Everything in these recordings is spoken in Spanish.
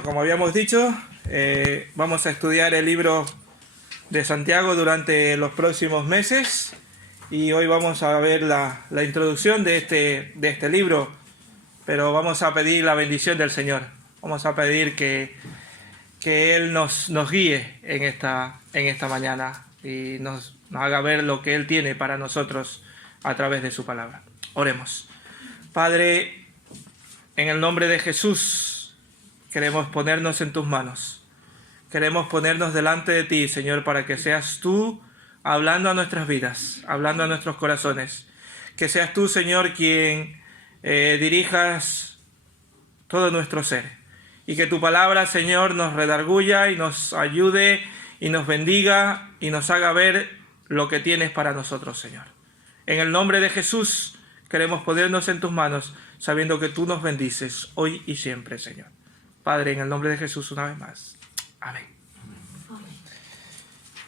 Como habíamos dicho, vamos a estudiar el libro de Santiago durante los próximos meses y hoy vamos a ver la introducción de este libro, pero vamos a pedir la bendición del Señor. Vamos a pedir que Él nos guíe en esta mañana y nos haga ver lo que Él tiene para nosotros a través de su palabra. Oremos. Padre, en el nombre de Jesús, queremos ponernos en tus manos. Queremos ponernos delante de ti, Señor, para que seas tú hablando a nuestras vidas, hablando a nuestros corazones. Que seas tú, Señor, quien dirijas todo nuestro ser. Y que tu palabra, Señor, nos redarguya y nos ayude y nos bendiga y nos haga ver lo que tienes para nosotros, Señor. En el nombre de Jesús queremos ponernos en tus manos, sabiendo que tú nos bendices hoy y siempre, Señor. Padre, en el nombre de Jesús una vez más. Amén.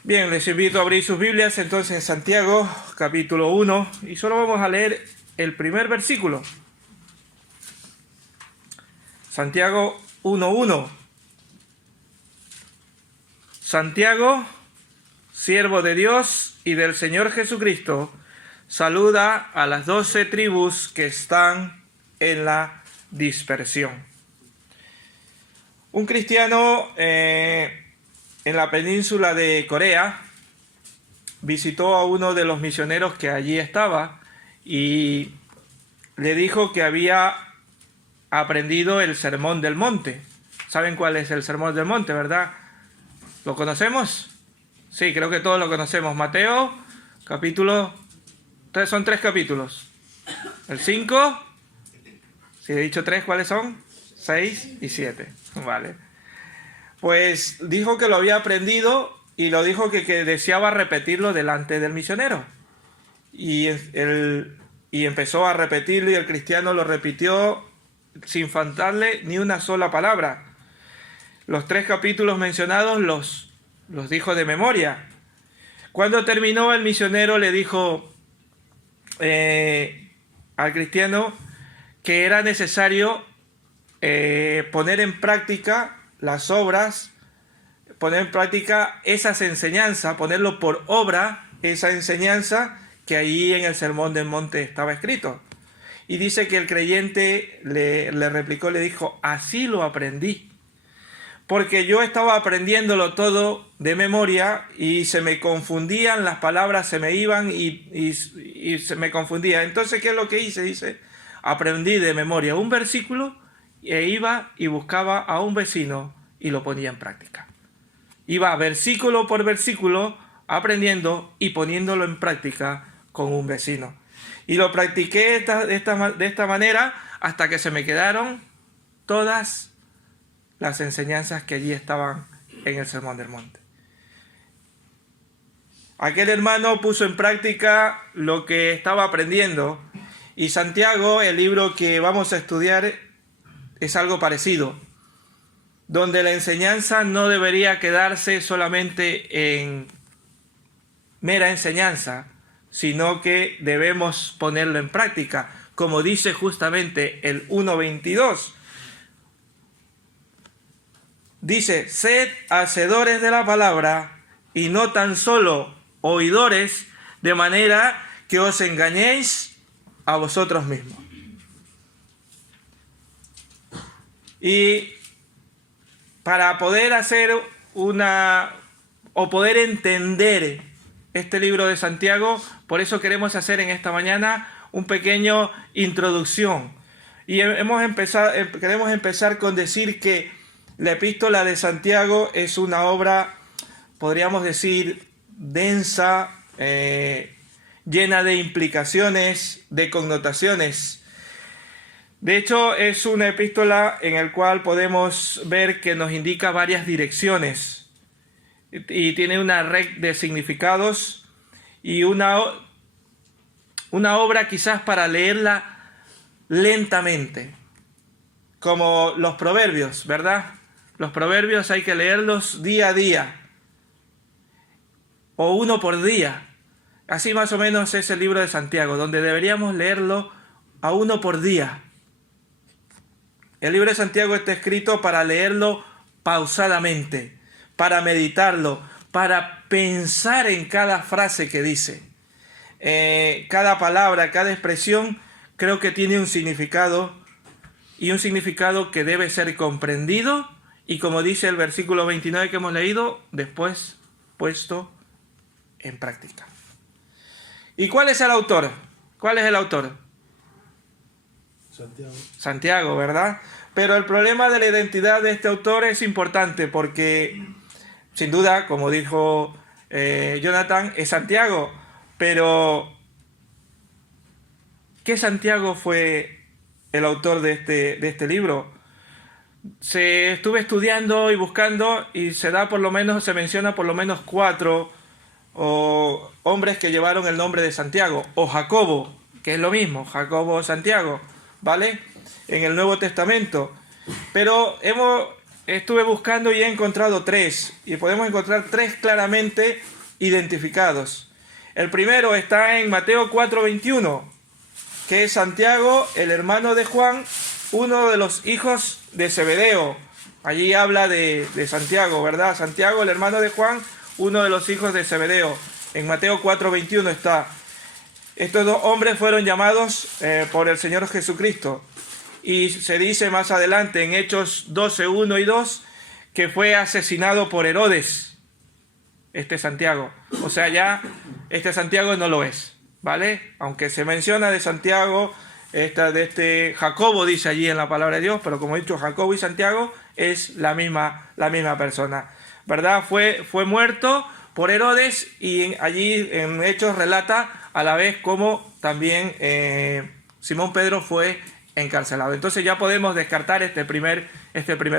Bien, les invito a abrir sus Biblias entonces en Santiago, capítulo 1, y solo vamos a leer el primer versículo. Santiago 1:1. Santiago, siervo de Dios y del Señor Jesucristo, saluda a las 12 tribus que están en la dispersión. Un cristiano en la península de Corea visitó a uno de los misioneros que allí estaba y le dijo que había aprendido el Sermón del Monte. ¿Saben cuál es el Sermón del Monte, verdad? ¿Lo conocemos? Sí, creo que todos lo conocemos. Mateo, capítulo... Son 3 capítulos. El 5, si he dicho 3, ¿cuáles son? 6 y 7. Vale. Pues dijo que lo había aprendido y lo dijo que deseaba repetirlo delante del misionero. Y empezó a repetirlo y el cristiano lo repitió sin faltarle ni una sola palabra. Los 3 capítulos mencionados los dijo de memoria. Cuando terminó, el misionero le dijo al cristiano que era necesario poner en práctica las obras, poner en práctica esas enseñanzas, ponerlo por obra, esa enseñanza que allí en el Sermón del Monte estaba escrito. Y dice que el creyente le replicó, le dijo: así lo aprendí, porque yo estaba aprendiéndolo todo de memoria y se me confundían, las palabras se me iban y se me confundía. Entonces, ¿qué es lo que hice? Dice, aprendí de memoria un versículo e iba y buscaba a un vecino y lo ponía en práctica. Iba versículo por versículo aprendiendo y poniéndolo en práctica con un vecino. Y lo practiqué de esta manera hasta que se me quedaron todas las enseñanzas que allí estaban en el Sermón del Monte. Aquel hermano puso en práctica lo que estaba aprendiendo y Santiago, el libro que vamos a estudiar, es algo parecido, donde la enseñanza no debería quedarse solamente en mera enseñanza, sino que debemos ponerlo en práctica, como dice justamente el 1:22. Dice, sed hacedores de la palabra y no tan solo oidores, de manera que os engañéis a vosotros mismos. Y para poder hacer poder entender este libro de Santiago, por eso queremos hacer en esta mañana un pequeño introducción. Y queremos empezar con decir que la epístola de Santiago es una obra, podríamos decir, densa, llena de implicaciones, de connotaciones. De hecho, es una epístola en la cual podemos ver que nos indica varias direcciones y tiene una red de significados y una obra quizás para leerla lentamente, como los proverbios, ¿verdad? Los proverbios hay que leerlos día a día o uno por día. Así más o menos es el libro de Santiago, donde deberíamos leerlo a uno por día. El libro de Santiago está escrito para leerlo pausadamente, para meditarlo, para pensar en cada frase que dice. Cada palabra, cada expresión, creo que tiene un significado, y un significado que debe ser comprendido y, como dice el versículo 29 que hemos leído, después puesto en práctica. ¿Y cuál es el autor? ¿Cuál es el autor? Santiago, ¿verdad? Pero el problema de la identidad de este autor es importante porque, sin duda, como dijo Jonathan, es Santiago, pero ¿qué Santiago fue el autor de este libro? Estuve estudiando y buscando y se menciona por lo menos 4 hombres que llevaron el nombre de Santiago, o Jacobo, que es lo mismo, Jacobo o Santiago, ¿vale? En el Nuevo Testamento. Pero estuve buscando y he encontrado 3, y podemos encontrar 3 claramente identificados. El primero está en Mateo 4:21, que es Santiago, el hermano de Juan, uno de los hijos de Zebedeo. Allí habla de Santiago, ¿verdad? Santiago, el hermano de Juan, uno de los hijos de Zebedeo. En Mateo 4:21 está. Estos 2 hombres fueron llamados por el Señor Jesucristo. Y se dice más adelante en Hechos 12:1 y 2 que fue asesinado por Herodes, este Santiago. O sea, ya este Santiago no lo es, ¿vale? Aunque se menciona de Santiago, de este Jacobo dice allí en la palabra de Dios, pero como he dicho, Jacobo y Santiago es la misma persona, ¿verdad? Fue muerto por Herodes, y allí en Hechos relata a la vez cómo también Simón Pedro fue encarcelado. Entonces ya podemos descartar este primer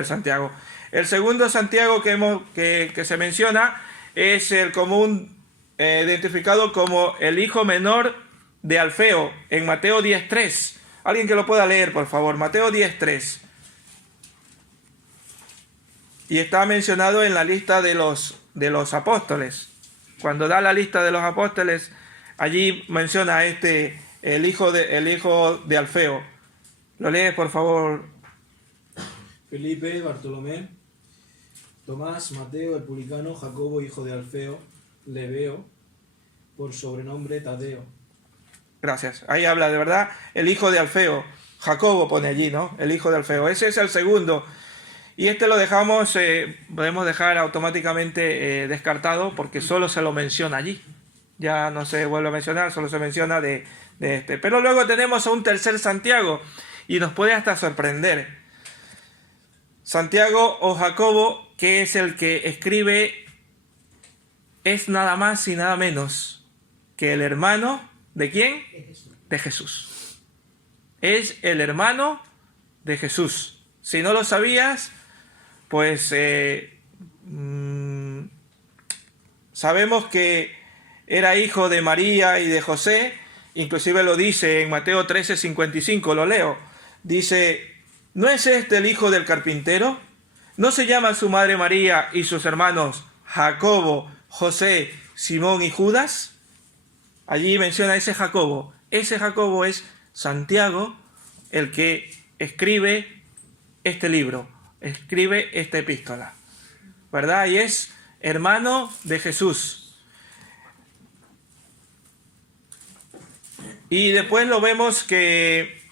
Santiago. El segundo Santiago que se menciona es el común identificado como el hijo menor de Alfeo, en Mateo 10:3. Alguien que lo pueda leer, por favor. Mateo 10:3. Y está mencionado en la lista de los apóstoles. Cuando da la lista de los apóstoles, allí menciona el hijo de Alfeo. ¿Lo lees, por favor? Felipe, Bartolomé, Tomás, Mateo, el publicano, Jacobo, hijo de Alfeo, Lebeo, por sobrenombre Tadeo. Gracias. Ahí habla de verdad el hijo de Alfeo. Jacobo pone allí, ¿no? El hijo de Alfeo. Ese es el segundo. Y lo podemos dejar automáticamente descartado porque solo se lo menciona allí. Ya no se vuelve a mencionar, solo se menciona de este. Pero luego tenemos a un tercer Santiago y nos puede hasta sorprender. Santiago o Jacobo, que es el que escribe, es nada más y nada menos que el hermano ¿de quién? De Jesús. Es el hermano de Jesús. Si no lo sabías, pues sabemos que era hijo de María y de José. Inclusive lo dice en Mateo 13:55, lo leo. Dice, ¿no es este el hijo del carpintero? ¿No se llama su madre María y sus hermanos Jacobo, José, Simón y Judas? Allí menciona ese Jacobo. Ese Jacobo es Santiago, el que escribe este libro, escribe esta epístola, ¿verdad? Y es hermano de Jesús. Y después lo vemos que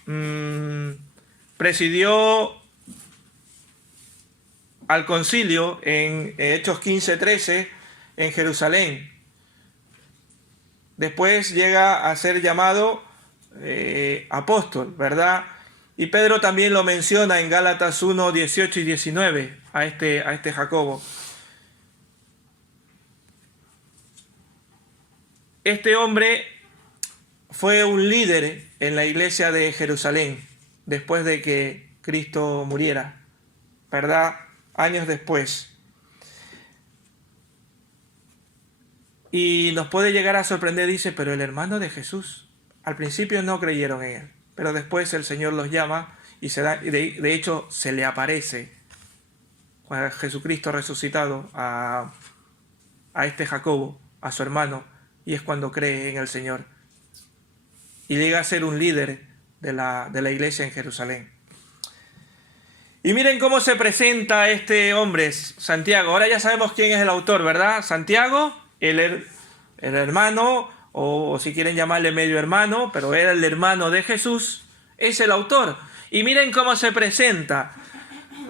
presidió al concilio en Hechos 15:13 en Jerusalén. Después llega a ser llamado apóstol, ¿verdad? Y Pedro también lo menciona en Gálatas 1:18 y 19 a este Jacobo. Este hombre fue un líder en la iglesia de Jerusalén después de que Cristo muriera, ¿verdad? Años después. Y nos puede llegar a sorprender, dice, pero el hermano de Jesús. Al principio no creyeron en él, pero después el Señor los llama y de hecho se le aparece a Jesucristo resucitado a este Jacobo, a su hermano, y es cuando cree en el Señor. Y llega a ser un líder de la iglesia en Jerusalén. Y miren cómo se presenta este hombre, Santiago. Ahora ya sabemos quién es el autor, ¿verdad? Santiago, el hermano, o si quieren llamarle medio hermano, pero era el hermano de Jesús, es el autor. Y miren cómo se presenta.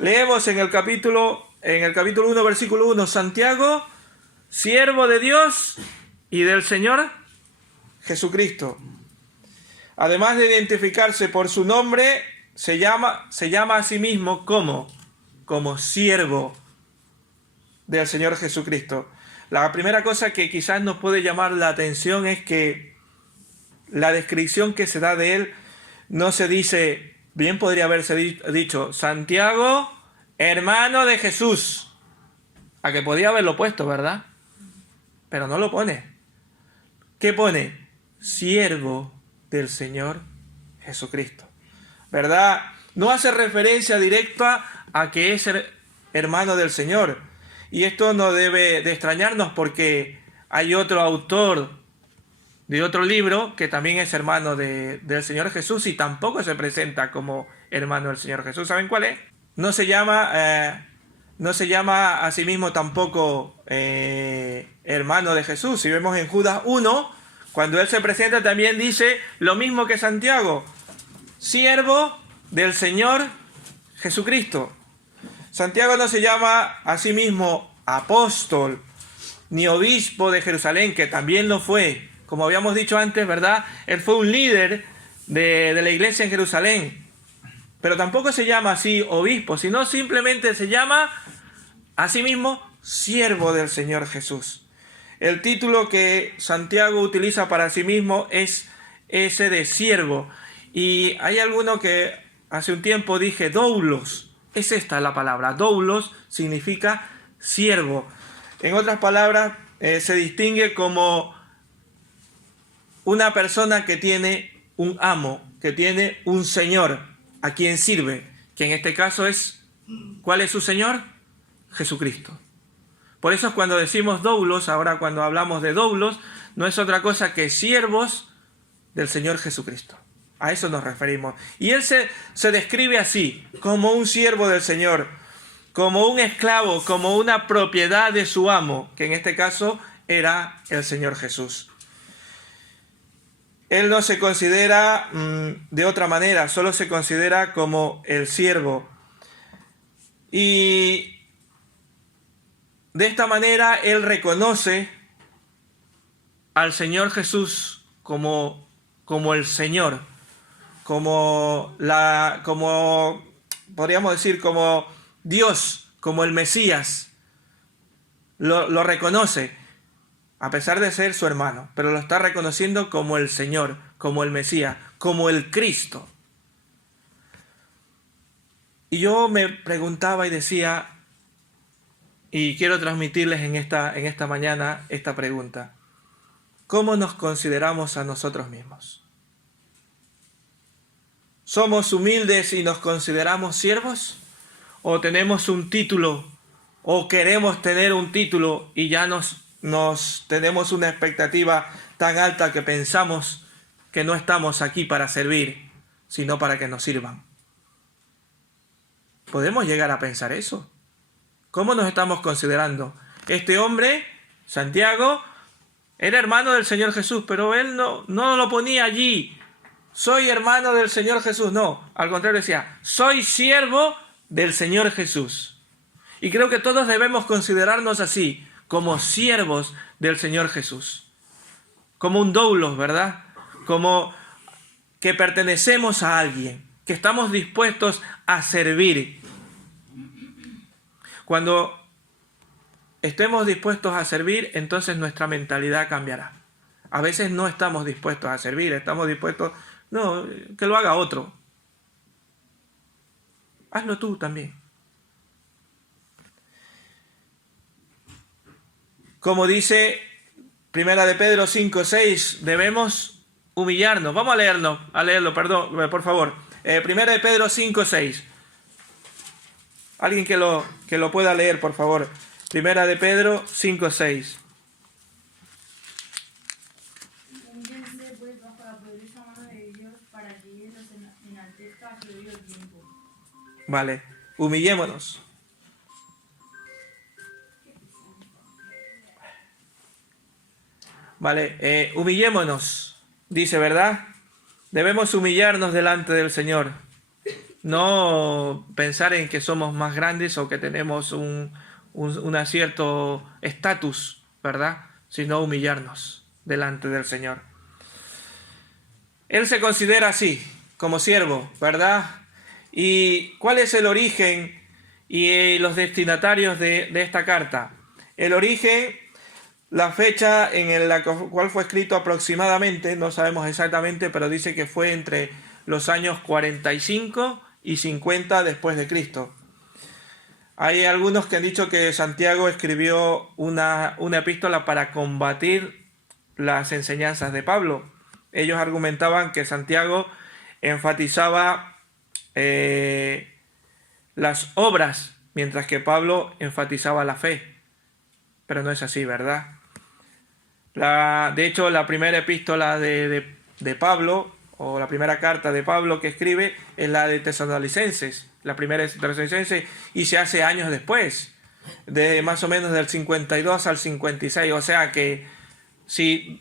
Leemos en el capítulo 1, versículo 1, Santiago, siervo de Dios y del Señor Jesucristo. Además de identificarse por su nombre, se llama a sí mismo como siervo del Señor Jesucristo. La primera cosa que quizás nos puede llamar la atención es que la descripción que se da de él no se dice, bien podría haberse dicho, Santiago, hermano de Jesús. A que podía haberlo puesto, ¿verdad? Pero no lo pone. ¿Qué pone? Siervo del Señor Jesucristo. ¿Verdad? No hace referencia directa a que es hermano del Señor. Y esto no debe de extrañarnos porque hay otro autor de otro libro que también es hermano del Señor Jesús y tampoco se presenta como hermano del Señor Jesús. ¿Saben cuál es? No se llama a sí mismo tampoco hermano de Jesús. Si vemos en Judas 1, cuando él se presenta también dice lo mismo que Santiago. Siervo del Señor Jesucristo. Santiago no se llama a sí mismo apóstol ni obispo de Jerusalén, que también lo fue. Como habíamos dicho antes, ¿verdad? Él fue un líder de la iglesia en Jerusalén. Pero tampoco se llama así obispo, sino simplemente se llama a sí mismo siervo del Señor Jesús. El título que Santiago utiliza para sí mismo es ese de siervo. Y hay alguno que hace un tiempo dije doulos. Es esta la palabra. Doulos significa siervo. En otras palabras, se distingue como una persona que tiene un amo, que tiene un señor a quien sirve, que en este caso es, ¿cuál es su señor? Jesucristo. Por eso es cuando decimos doulos, ahora cuando hablamos de doulos, no es otra cosa que siervos del Señor Jesucristo. A eso nos referimos. Y él se describe así, como un siervo del Señor, como un esclavo, como una propiedad de su amo, que en este caso era el Señor Jesús. Él no se considera de otra manera, solo se considera como el siervo. Y de esta manera él reconoce al Señor Jesús como el Señor, como podríamos decir, como Dios, como el Mesías. Lo reconoce, a pesar de ser su hermano, pero lo está reconociendo como el Señor, como el Mesías, como el Cristo. Y yo me preguntaba y decía, y quiero transmitirles en esta mañana esta pregunta: ¿cómo nos consideramos a nosotros mismos? ¿Somos humildes y nos consideramos siervos? ¿O tenemos un título, o queremos tener un título y ya nos tenemos una expectativa tan alta que pensamos que no estamos aquí para servir, sino para que nos sirvan? ¿Podemos llegar a pensar eso? ¿Cómo nos estamos considerando? Este hombre, Santiago, era hermano del Señor Jesús, pero él no lo ponía allí. Soy hermano del Señor Jesús. No, al contrario decía, soy siervo del Señor Jesús. Y creo que todos debemos considerarnos así, como siervos del Señor Jesús. Como un doulos, ¿verdad? Como que pertenecemos a alguien, que estamos dispuestos a servir. Cuando estemos dispuestos a servir, entonces nuestra mentalidad cambiará. A veces no estamos dispuestos a servir, estamos dispuestos, no, que lo haga otro. Hazlo tú también. Como dice Primera de Pedro 5:6, debemos humillarnos. Vamos a leerlo, perdón, por favor. Primera de Pedro 5:6. Alguien que lo pueda leer, por favor. Primera de Pedro 5:6. Humíllense pues bajo la poderosa mano de Dios para que Él los enaltezca a su debido tiempo. Vale. humillémonos. Vale, humillémonos, dice, ¿verdad? Debemos humillarnos delante del Señor. No pensar en que somos más grandes o que tenemos un cierto estatus, ¿verdad? Sino humillarnos delante del Señor. Él se considera así, como siervo, ¿verdad? ¿Y cuál es el origen y los destinatarios de esta carta? El origen, la fecha en la cual fue escrito aproximadamente, no sabemos exactamente, pero dice que fue entre los años 45 y 50 después de Cristo. Hay algunos que han dicho que Santiago escribió una epístola para combatir las enseñanzas de Pablo. Ellos argumentaban que Santiago enfatizaba las obras, mientras que Pablo enfatizaba la fe. Pero no es así, ¿verdad? De hecho, la primera epístola de Pablo, o la primera carta de Pablo que escribe, es la de Tesalonicenses. La primera es Tesalonicenses y se hace años después, de más o menos del 52 al 56. O sea que si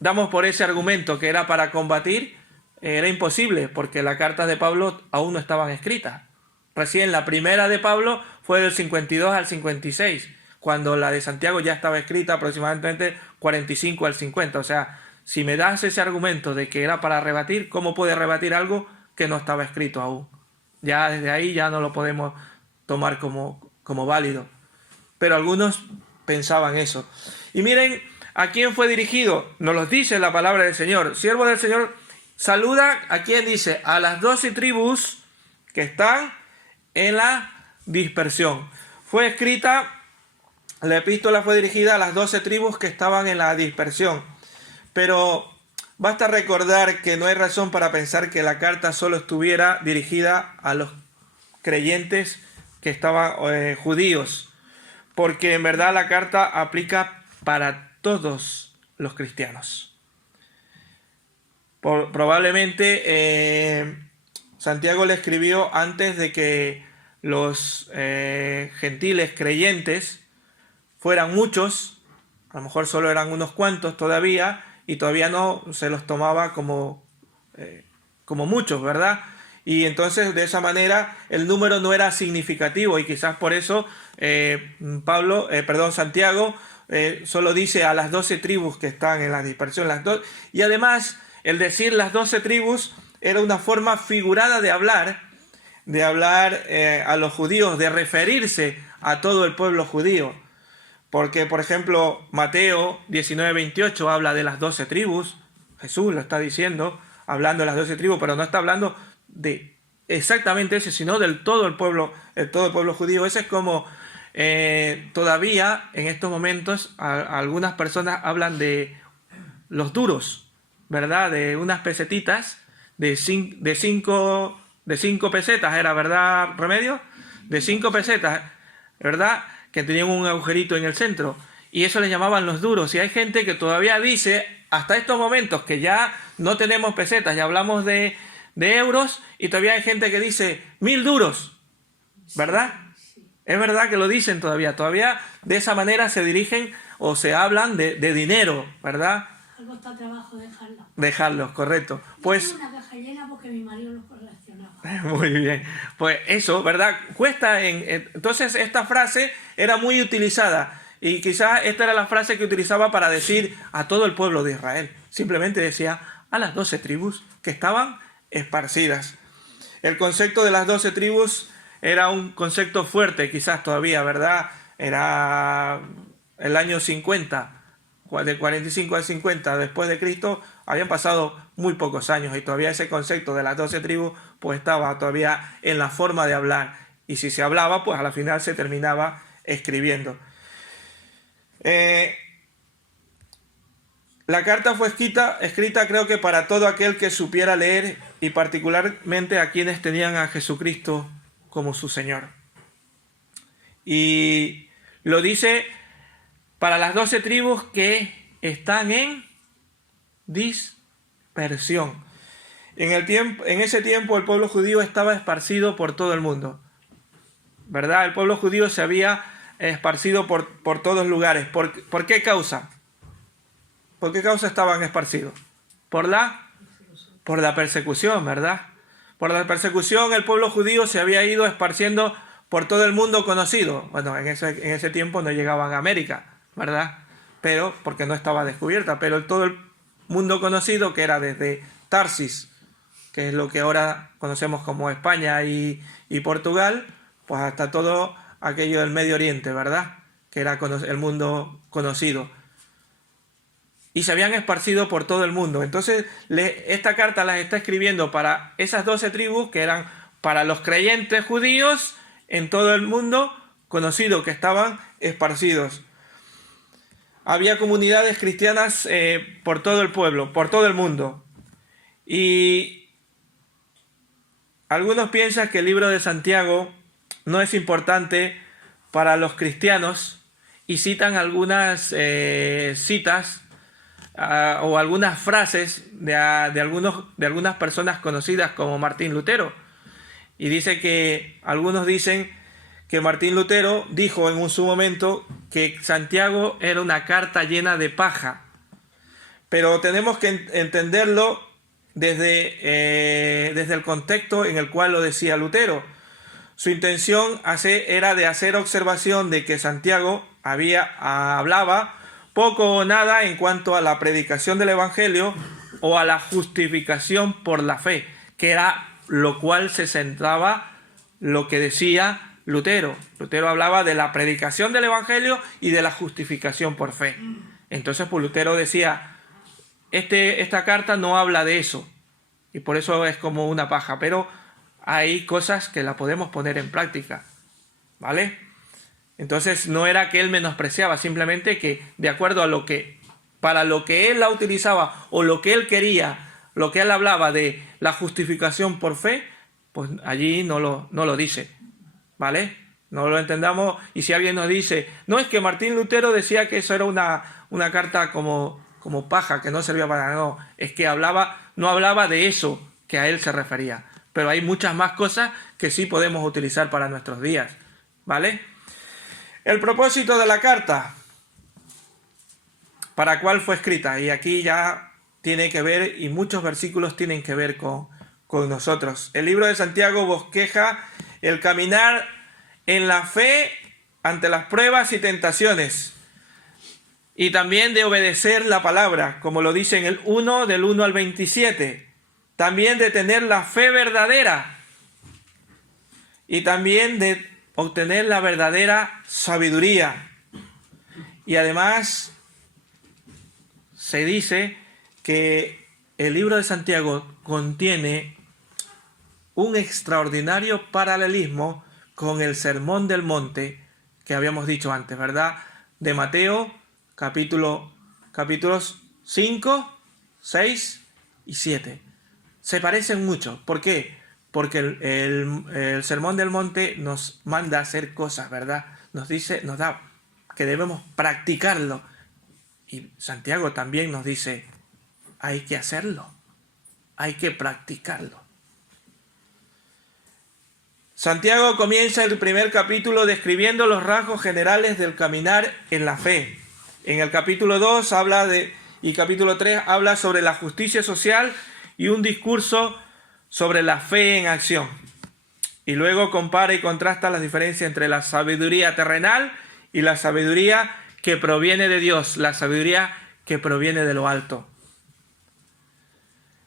damos por ese argumento que era para combatir, era imposible, porque las cartas de Pablo aún no estaban escritas. Recién la primera de Pablo fue del 52 al 56, cuando la de Santiago ya estaba escrita aproximadamente 45 al 50. O sea, si me das ese argumento de que era para rebatir, ¿cómo puede rebatir algo que no estaba escrito aún? Ya desde ahí ya no lo podemos tomar como válido. Pero algunos pensaban eso. Y miren, ¿a quién fue dirigido? Nos lo dice la palabra del Señor. Siervo del Señor, saluda a quien dice, a las 12 tribus que están en la dispersión. Fue escrita, la epístola fue dirigida a las 12 tribus que estaban en la dispersión. Pero basta recordar que no hay razón para pensar que la carta solo estuviera dirigida a los creyentes que estaban judíos, porque en verdad la carta aplica para todos los cristianos. Probablemente Santiago le escribió antes de que los gentiles creyentes fueran muchos, a lo mejor solo eran unos cuantos todavía, y todavía no se los tomaba como muchos, ¿verdad? Y entonces de esa manera el número no era significativo, y quizás por eso Santiago solo dice a las 12 tribus que están en la dispersión. Y además el decir las 12 tribus era una forma figurada de hablar a los judíos, de referirse a todo el pueblo judío. Porque, por ejemplo, Mateo 19:28 habla de las 12 tribus. Jesús lo está diciendo, hablando de las 12 tribus, pero no está hablando de exactamente ese, sino del todo el pueblo judío. Ese es como todavía en estos momentos algunas personas hablan de los duros, ¿verdad? De unas pesetitas, de 5 pesetas, ¿era verdad, Remedio? De 5 pesetas, ¿verdad? Que tenían un agujerito en el centro, y eso le llamaban los duros. Y hay gente que todavía dice, hasta estos momentos, que ya no tenemos pesetas, ya hablamos de euros, y todavía hay gente que dice 1000 duros, ¿verdad? Es verdad que lo dicen todavía de esa manera se dirigen o se hablan de dinero, ¿verdad? Algo está trabajo dejarlo. Dejarlos, correcto. Pues tengo una caja llena porque mi marido lo coleccionaba. muy bien. Pues eso, ¿verdad? Entonces esta frase era muy utilizada, y quizás esta era la frase que utilizaba para decir a todo el pueblo de Israel. Simplemente decía a las 12 tribus que estaban esparcidas. El concepto de las 12 tribus era un concepto fuerte, quizás todavía, ¿verdad? Era el año 50. De 45 al 50 después de Cristo, habían pasado muy pocos años, y todavía ese concepto de las 12 tribus pues estaba todavía en la forma de hablar, y si se hablaba, pues a la final se terminaba escribiendo. La carta fue escrita creo que para todo aquel que supiera leer, y particularmente a quienes tenían a Jesucristo como su Señor. Y lo dice para las 12 tribus que están en dispersión. En ese tiempo el pueblo judío estaba esparcido por todo el mundo. ¿verdad? El pueblo judío se había esparcido por todos lugares. ¿Por qué causa? ¿Por qué causa estaban esparcidos? Por la persecución, ¿verdad? Por la persecución el pueblo judío se había ido esparciendo por todo el mundo conocido. Bueno, en ese tiempo no llegaban a América, ¿verdad? Pero, porque no estaba descubierta, pero todo el mundo conocido, que era desde Tarsis, que es lo que ahora conocemos como España y Portugal, pues hasta todo aquello del Medio Oriente, ¿verdad? Que era el mundo conocido. Y se habían esparcido por todo el mundo. Entonces, esta carta las está escribiendo para esas 12 tribus, que eran para los creyentes judíos en todo el mundo conocido, que estaban esparcidos. Había comunidades cristianas por todo el pueblo, por todo el mundo. Y algunos piensan que el libro de Santiago no es importante para los cristianos y citan algunas citas o algunas frases de algunas personas conocidas como Martín Lutero. Y dice que algunos dicen que Martín Lutero dijo en su momento que Santiago era una carta llena de paja. Pero tenemos que entenderlo desde el contexto en el cual lo decía Lutero. Su intención era de hacer observación de que Santiago hablaba poco o nada en cuanto a la predicación del Evangelio o a la justificación por la fe, que era lo cual se centraba lo que decía Lutero. Lutero hablaba de la predicación del Evangelio y de la justificación por fe. Entonces, pues Lutero decía, esta carta no habla de eso, y por eso es como una paja, pero hay cosas que la podemos poner en práctica, ¿vale? Entonces no era que él menospreciaba, simplemente que de acuerdo a para lo que él la utilizaba o lo que él quería, lo que él hablaba de la justificación por fe, pues allí no lo dice, ¿vale? No lo entendamos. Y si alguien nos dice, no, es que Martín Lutero decía que eso era una carta como paja, que no servía para nada, no, es que no hablaba de eso que a él se refería, pero hay muchas más cosas que sí podemos utilizar para nuestros días, ¿vale? El propósito de la carta, ¿para cuál fue escrita? Y aquí ya tiene que ver, y muchos versículos tienen que ver con nosotros. El libro de Santiago bosqueja el caminar en la fe ante las pruebas y tentaciones, y también de obedecer la palabra, como lo dice en el 1, del 1 al 27. También de tener la fe verdadera, y también de obtener la verdadera sabiduría. Y además se dice que el libro de Santiago contiene un extraordinario paralelismo con el Sermón del Monte que habíamos dicho antes, ¿verdad? De Mateo, capítulos 5, 6 y 7. Se parecen mucho. ¿Por qué? Porque el Sermón del Monte nos manda a hacer cosas, ¿verdad? Nos da que debemos practicarlo. Y Santiago también nos dice, hay que hacerlo, hay que practicarlo. Santiago comienza el primer capítulo describiendo los rasgos generales del caminar en la fe. En el capítulo 2 y capítulo 3 habla sobre la justicia social y un discurso sobre la fe en acción. Y luego compara y contrasta las diferencias entre la sabiduría terrenal y la sabiduría que proviene de Dios, la sabiduría que proviene de lo alto.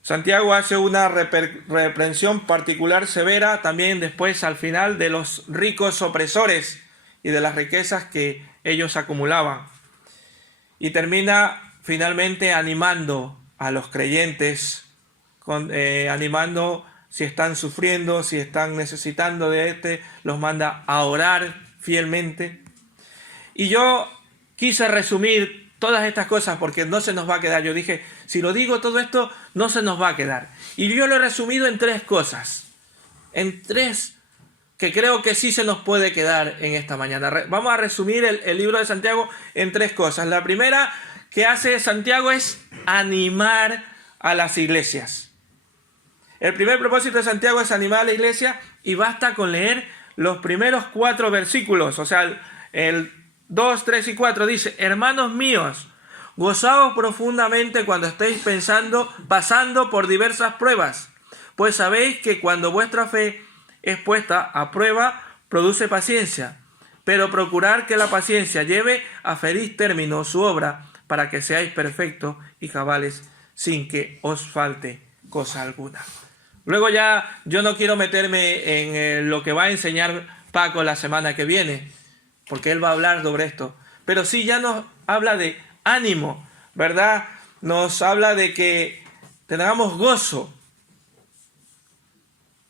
Santiago hace una reprensión particular severa también después al final de los ricos opresores y de las riquezas que ellos acumulaban. Y termina finalmente animando a los creyentes, animando si están sufriendo, si están necesitando de los manda a orar fielmente. Y yo quise resumir todas estas cosas porque no se nos va a quedar. Yo dije, si lo digo todo esto, no se nos va a quedar. Y yo lo he resumido en 3 cosas. En 3 que creo que sí se nos puede quedar en esta mañana. Vamos a resumir el libro de Santiago en 3 cosas. La primera que hace Santiago es animar a las iglesias. El primer propósito de Santiago es animar a la iglesia y basta con leer los primeros 4 versículos, o sea, el 2, 3 y 4 dice: hermanos míos, gozaos profundamente cuando estéis pasando por diversas pruebas, pues sabéis que cuando vuestra fe es puesta a prueba, produce paciencia. Pero procurad que la paciencia lleve a feliz término su obra, para que seáis perfectos y cabales, sin que os falte cosa alguna. Luego ya yo no quiero meterme en lo que va a enseñar Paco la semana que viene, porque él va a hablar sobre esto. Pero sí ya nos habla de ánimo, ¿verdad? Nos habla de que tengamos gozo.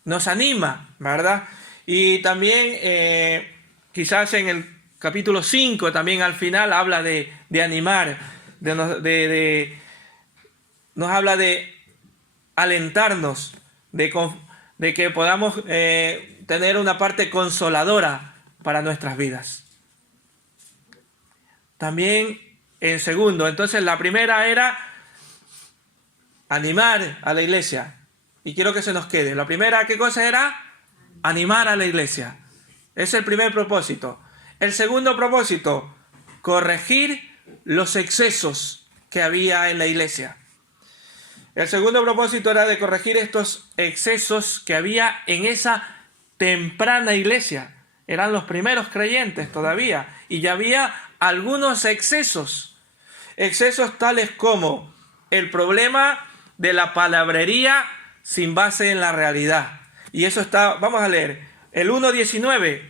Nos anima, ¿verdad? Y también quizás en el capítulo 5 también al final habla de animar, nos habla de alentarnos, de que podamos tener una parte consoladora para nuestras vidas. También en segundo, entonces la primera era animar a la iglesia. Y quiero que se nos quede. La primera, ¿qué cosa era? Animar a la iglesia. Es el primer propósito. El segundo propósito, corregir los excesos que había en la iglesia. El segundo propósito era de corregir estos excesos que había en esa temprana iglesia. Eran los primeros creyentes todavía. Y ya había algunos excesos. Excesos tales como el problema de la palabrería sin base en la realidad. Y eso está, vamos a leer, el 1:19.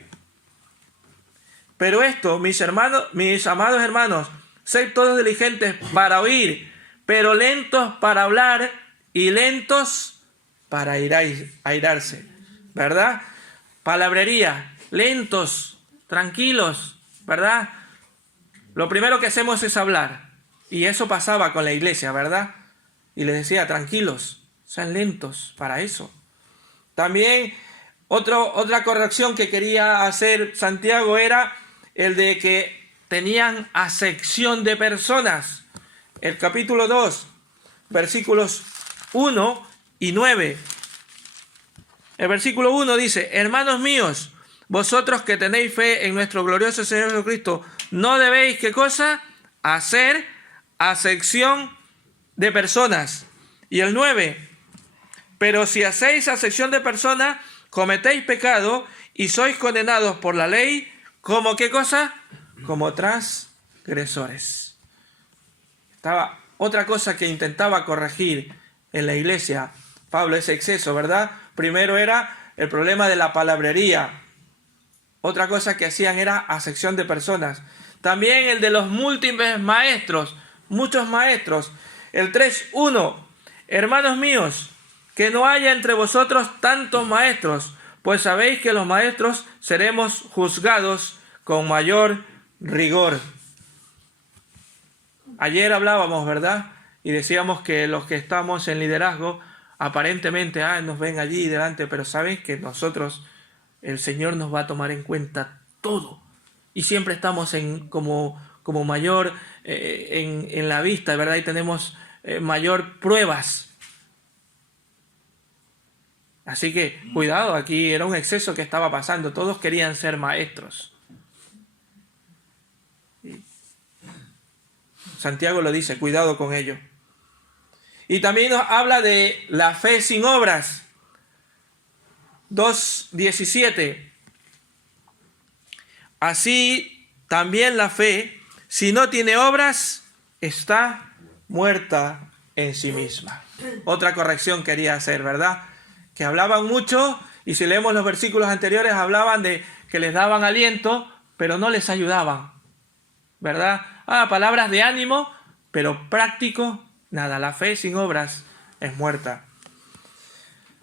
Pero esto, mis amados hermanos, sed todos diligentes para oír, pero lentos para hablar y lentos para airarse. ¿Verdad? Palabrería, lentos, tranquilos, ¿verdad? Lo primero que hacemos es hablar. Y eso pasaba con la iglesia, ¿verdad? Y les decía, tranquilos, sean lentos para eso. También otra corrección que quería hacer Santiago era el de que tenían acepción de personas. El capítulo 2, versículos 1 y 9. El versículo 1 dice: hermanos míos, vosotros que tenéis fe en nuestro glorioso Señor Jesucristo, no debéis, ¿qué cosa? Hacer acepción de personas. Y el 9: pero si hacéis acepción de personas, cometéis pecado y sois condenados por la ley, ¿como qué cosa? Como transgresores. Estaba otra cosa que intentaba corregir en la iglesia Pablo, ese exceso, ¿verdad? Primero era el problema de la palabrería. Otra cosa que hacían era acepción de personas. También el de los múltiples maestros, muchos maestros. El 3:1: hermanos míos, que no haya entre vosotros tantos maestros, pues sabéis que los maestros seremos juzgados con mayor rigor. Ayer hablábamos, ¿verdad? Y decíamos que los que estamos en liderazgo, aparentemente, nos ven allí delante, pero sabéis que nosotros, el Señor nos va a tomar en cuenta todo. Y siempre estamos como mayor en la vista, ¿verdad? Y tenemos mayor pruebas. Así que, cuidado, aquí era un exceso que estaba pasando. Todos querían ser maestros. Santiago lo dice, cuidado con ello. Y también nos habla de la fe sin obras. 2:17. Así también la fe, si no tiene obras, está muerta en sí misma. Otra corrección quería hacer, ¿verdad? Que hablaban mucho, y si leemos los versículos anteriores, hablaban de que les daban aliento, pero no les ayudaban, ¿verdad? Palabras de ánimo, pero práctico, nada. La fe sin obras es muerta.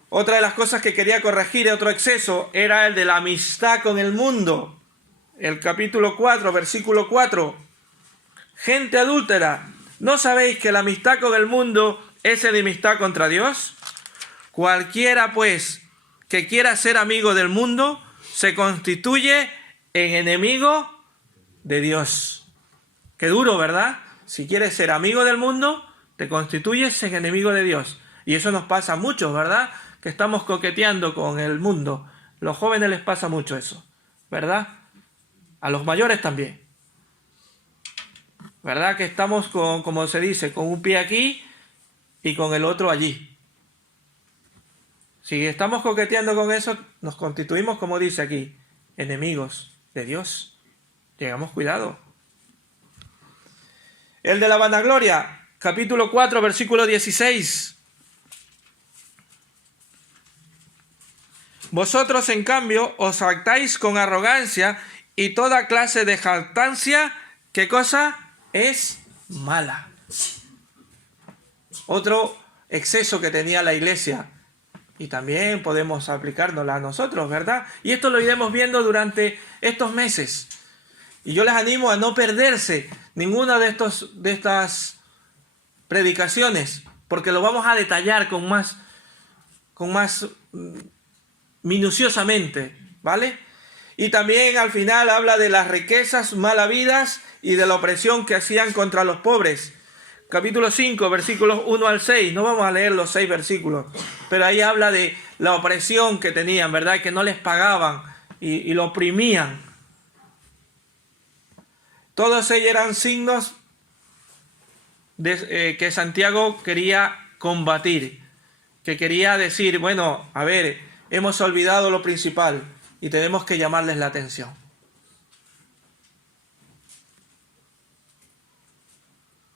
Otra de las cosas que quería corregir, otro exceso, era el de la amistad con el mundo. El capítulo 4, versículo 4. Gente adúltera, ¿no sabéis que la amistad con el mundo es enemistad contra Dios? Cualquiera, pues, que quiera ser amigo del mundo, se constituye en enemigo de Dios. Qué duro, ¿verdad? Si quieres ser amigo del mundo, te constituyes en enemigo de Dios. Y eso nos pasa a muchos, ¿verdad? Que estamos coqueteando con el mundo. los jóvenes les pasa mucho eso, ¿verdad? A los mayores también. ¿Verdad? Que estamos con, como se dice, con un pie aquí y con el otro allí. Si estamos coqueteando con eso, nos constituimos, como dice aquí, enemigos de Dios. Tengamos cuidado. El de la vanagloria, capítulo 4, versículo 16. Vosotros, en cambio, os jactáis con arrogancia y toda clase de jactancia, ¿qué cosa? Es mala. Otro exceso que tenía la iglesia, y también podemos aplicárnosla a nosotros, ¿verdad? Y esto lo iremos viendo durante estos meses. Y yo les animo a no perderse ninguna de estas predicaciones, porque lo vamos a detallar con más minuciosamente, ¿vale? Y también al final habla de las riquezas mal habidas y de la opresión que hacían contra los pobres. Capítulo 5, versículos 1 al 6. No vamos a leer los 6 versículos, pero ahí habla de la opresión que tenían, ¿verdad? Que no les pagaban y lo oprimían. Todos ellos eran signos que Santiago quería combatir, que quería decir, bueno, a ver, hemos olvidado lo principal y tenemos que llamarles la atención.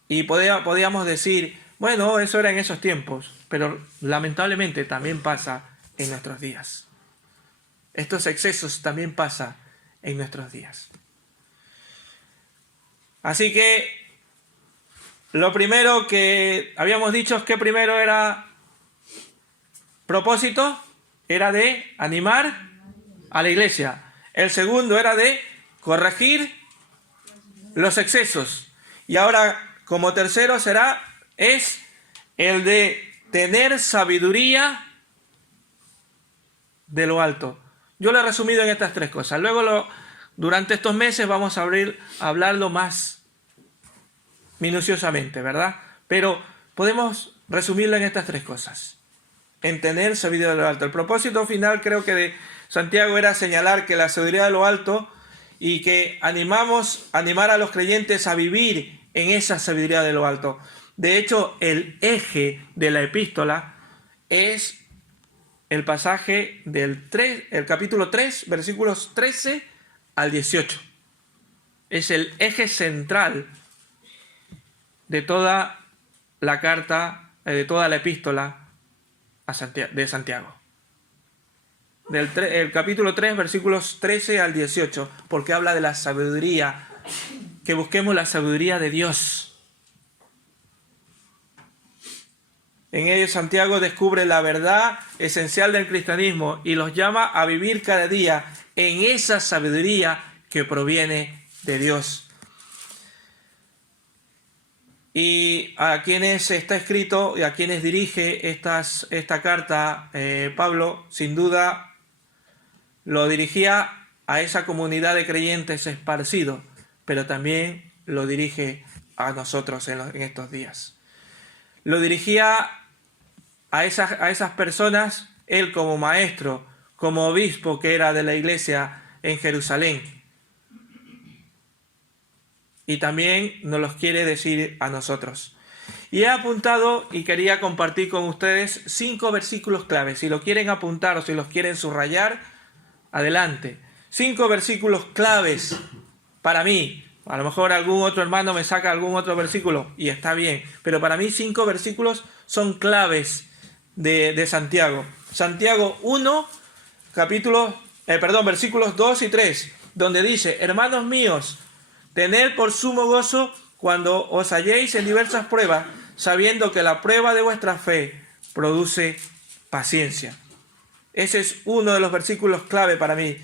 Y podíamos decir, bueno, eso era en esos tiempos, pero lamentablemente también pasa en nuestros días. Estos excesos también pasan en nuestros días. Así que lo primero que habíamos dicho es que primero era propósito, era de animar a la iglesia. El segundo era de corregir los excesos. Y ahora, como tercero, es el de tener sabiduría de lo alto. Yo lo he resumido en estas tres cosas. Luego, durante estos meses, vamos a hablarlo más minuciosamente, ¿verdad? Pero podemos resumirlo en estas tres cosas. En tener sabiduría de lo alto. El propósito final, creo que de Santiago, era señalar que la sabiduría de lo alto y que animar a los creyentes a vivir en esa sabiduría de lo alto. De hecho, el eje de la epístola es el pasaje el capítulo 3, versículos 13 al 18. Es el eje central de toda la carta, de toda la epístola de Santiago. El capítulo 3, versículos 13 al 18, porque habla de la sabiduría, que busquemos la sabiduría de Dios. En ello Santiago descubre la verdad esencial del cristianismo y los llama a vivir cada día en esa sabiduría que proviene de Dios. Y a quienes está escrito y a quienes dirige esta carta, Pablo, sin duda lo dirigía a esa comunidad de creyentes esparcidos, pero también lo dirige a nosotros en estos días. Lo dirigía a esas personas, él como maestro, como obispo que era de la iglesia en Jerusalén. Y también nos los quiere decir a nosotros. Y he apuntado y quería compartir con ustedes 5 versículos claves. Si lo quieren apuntar o si los quieren subrayar, adelante. 5 versículos claves para mí. A lo mejor algún otro hermano me saca algún otro versículo y está bien. Pero para mí 5 versículos son claves de Santiago. Santiago 1, versículos 2 y 3, donde dice: hermanos míos, tened por sumo gozo cuando os halléis en diversas pruebas, sabiendo que la prueba de vuestra fe produce paciencia. Ese es uno de los versículos clave para mí.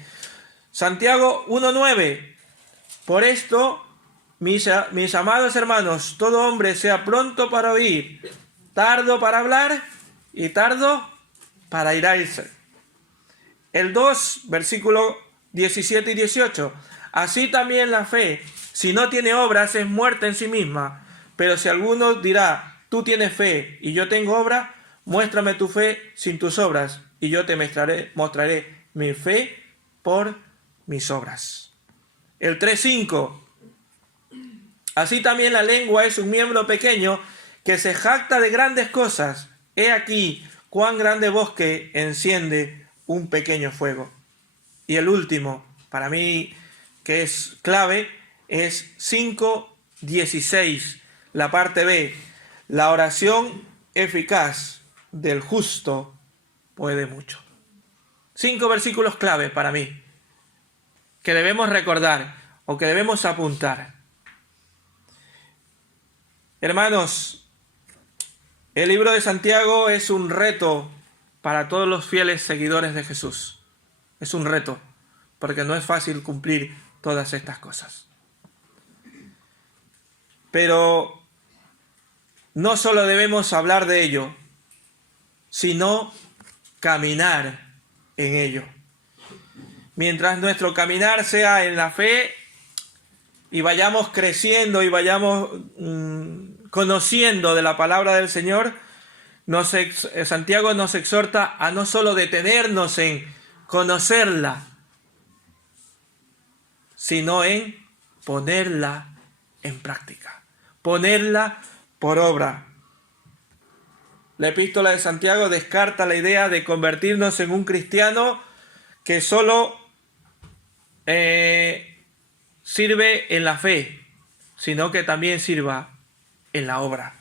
Santiago 1:9. Por esto, mis amados hermanos, todo hombre sea pronto para oír, tardo para hablar y tardo para irarse. El 2, versículo 17 y 18. Así también la fe, si no tiene obras, es muerta en sí misma. Pero si alguno dirá, tú tienes fe y yo tengo obra, muéstrame tu fe sin tus obras, y yo te mostraré mi fe por mis obras. El 3:5. Así también la lengua es un miembro pequeño que se jacta de grandes cosas. He aquí cuán grande bosque enciende un pequeño fuego. Y el último, para mí, que es clave, es 5:16, la parte B. La oración eficaz del justo puede mucho. 5 versículos clave para mí, que debemos recordar o que debemos apuntar. Hermanos, el libro de Santiago es un reto para todos los fieles seguidores de Jesús. Es un reto, porque no es fácil cumplir todas estas cosas. Pero no solo debemos hablar de ello, sino caminar en ello. Mientras nuestro caminar sea en la fe y vayamos creciendo y vayamos conociendo de la palabra del Señor, Santiago nos exhorta a no solo detenernos en conocerla, sino en ponerla en práctica, ponerla por obra. La epístola de Santiago descarta la idea de convertirnos en un cristiano que solo sirve en la fe, sino que también sirva en la obra.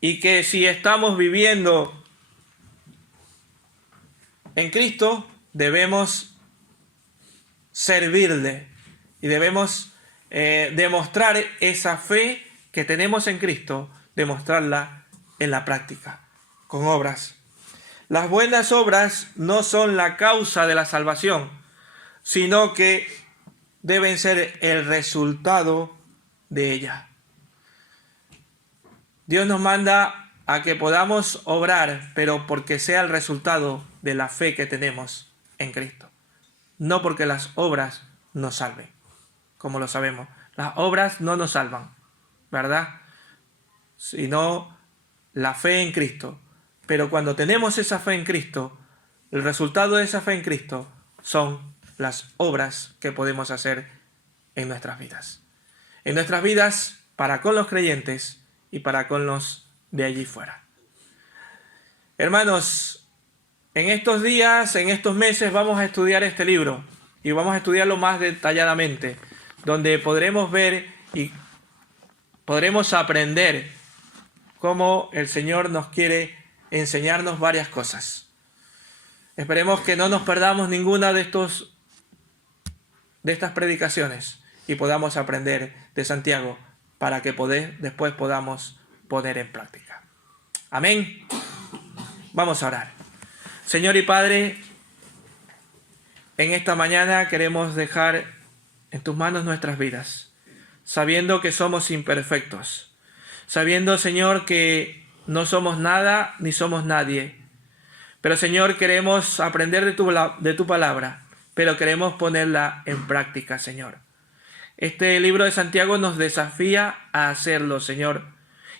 Y que si estamos viviendo en Cristo, debemos servirle y debemos demostrar esa fe que tenemos en Cristo, demostrarla en la práctica, con obras. Las buenas obras no son la causa de la salvación, sino que deben ser el resultado de ella. Dios nos manda a que podamos obrar, pero porque sea el resultado de la fe que tenemos en Cristo. No porque las obras nos salven, como lo sabemos. Las obras no nos salvan, ¿verdad? Sino la fe en Cristo. Pero cuando tenemos esa fe en Cristo, el resultado de esa fe en Cristo son las obras que podemos hacer en nuestras vidas. En nuestras vidas para con los creyentes y para con los de allí fuera. Hermanos, en estos días, en estos meses vamos a estudiar este libro y vamos a estudiarlo más detalladamente, donde podremos ver y podremos aprender cómo el Señor nos quiere enseñarnos varias cosas. Esperemos que no nos perdamos ninguna de estas predicaciones y podamos aprender de Santiago para que después podamos poner en práctica. Amén. Vamos a orar. Señor y Padre, en esta mañana queremos dejar en tus manos nuestras vidas, sabiendo que somos imperfectos, sabiendo, Señor, que no somos nada ni somos nadie. Pero, Señor, queremos aprender de tu palabra, pero queremos ponerla en práctica, Señor. Este libro de Santiago nos desafía a hacerlo, Señor,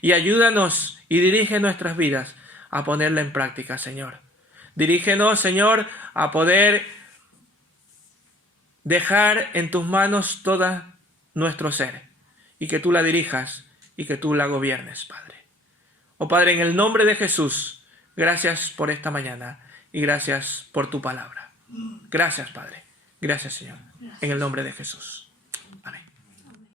y ayúdanos y dirige nuestras vidas a ponerla en práctica, Señor. Dirígenos, Señor, a poder dejar en tus manos todo nuestro ser y que tú la dirijas y que tú la gobiernes, Padre. Oh Padre, en el nombre de Jesús, gracias por esta mañana y gracias por tu palabra. Gracias, Padre. Gracias, Señor. En el nombre de Jesús.